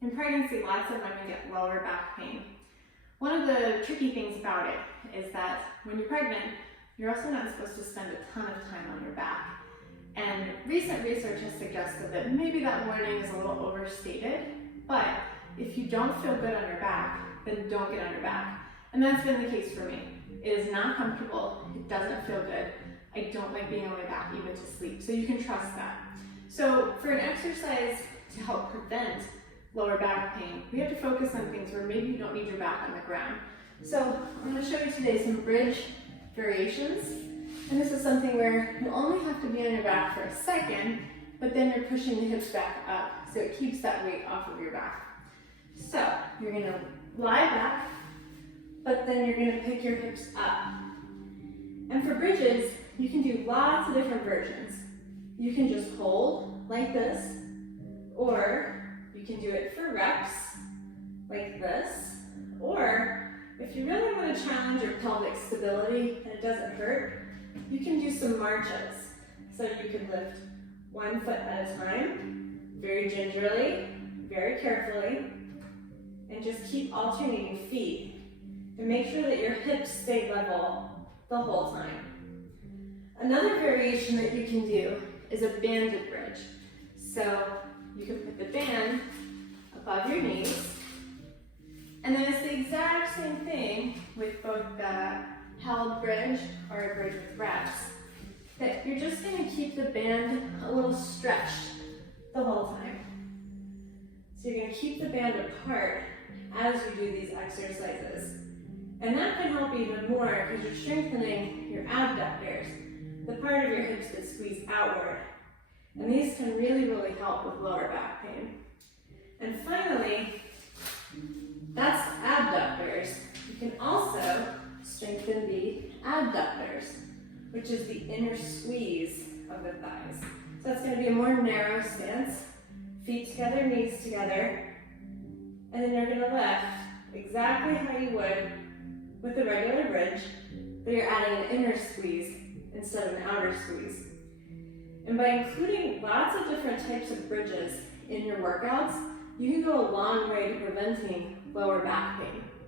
In pregnancy, lots of women get lower back pain. One of the tricky things about it is that when you're pregnant, you're also not supposed to spend a ton of time on your back. And recent research has suggested that maybe that warning is a little overstated, but if you don't feel good on your back, then don't get on your back. And that's been the case for me. It is not comfortable, it doesn't feel good. I don't like being on my back even to sleep, so you can trust that. So for an exercise to help prevent lower back pain, we have to focus on things where maybe you don't need your back on the ground. So I'm going to show you today some bridge variations. And this is something where you only have to be on your back for a second, but then you're pushing the hips back up so it keeps that weight off of your back. So you're going to lie back, but then you're going to pick your hips up. And for bridges, you can do lots of different versions. You can just hold like this, or you can do it for reps, like this, or if you really want to challenge your pelvic stability and it doesn't hurt, you can do some marches. So you can lift 1 foot at a time, very gingerly, very carefully, and just keep alternating feet. And make sure that your hips stay level the whole time. Another variation that you can do is a banded bridge. So you can put the band above your knees, and then it's the exact same thing with both the held bridge or a bridge with reps, that you're just going to keep the band a little stretched the whole time. So you're going to keep the band apart as you do these exercises. And that can help even more because you're strengthening your abductors, the part of your hips that squeeze outward. And these can really, really help with lower back pain. And finally, that's abductors. You can also strengthen the adductors, which is the inner squeeze of the thighs. So that's going to be a more narrow stance. Feet together, knees together. And then you're going to lift exactly how you would with a regular bridge, but you're adding an inner squeeze instead of an outer squeeze. And by including lots of different types of bridges in your workouts, you can go a long way to preventing lower back pain.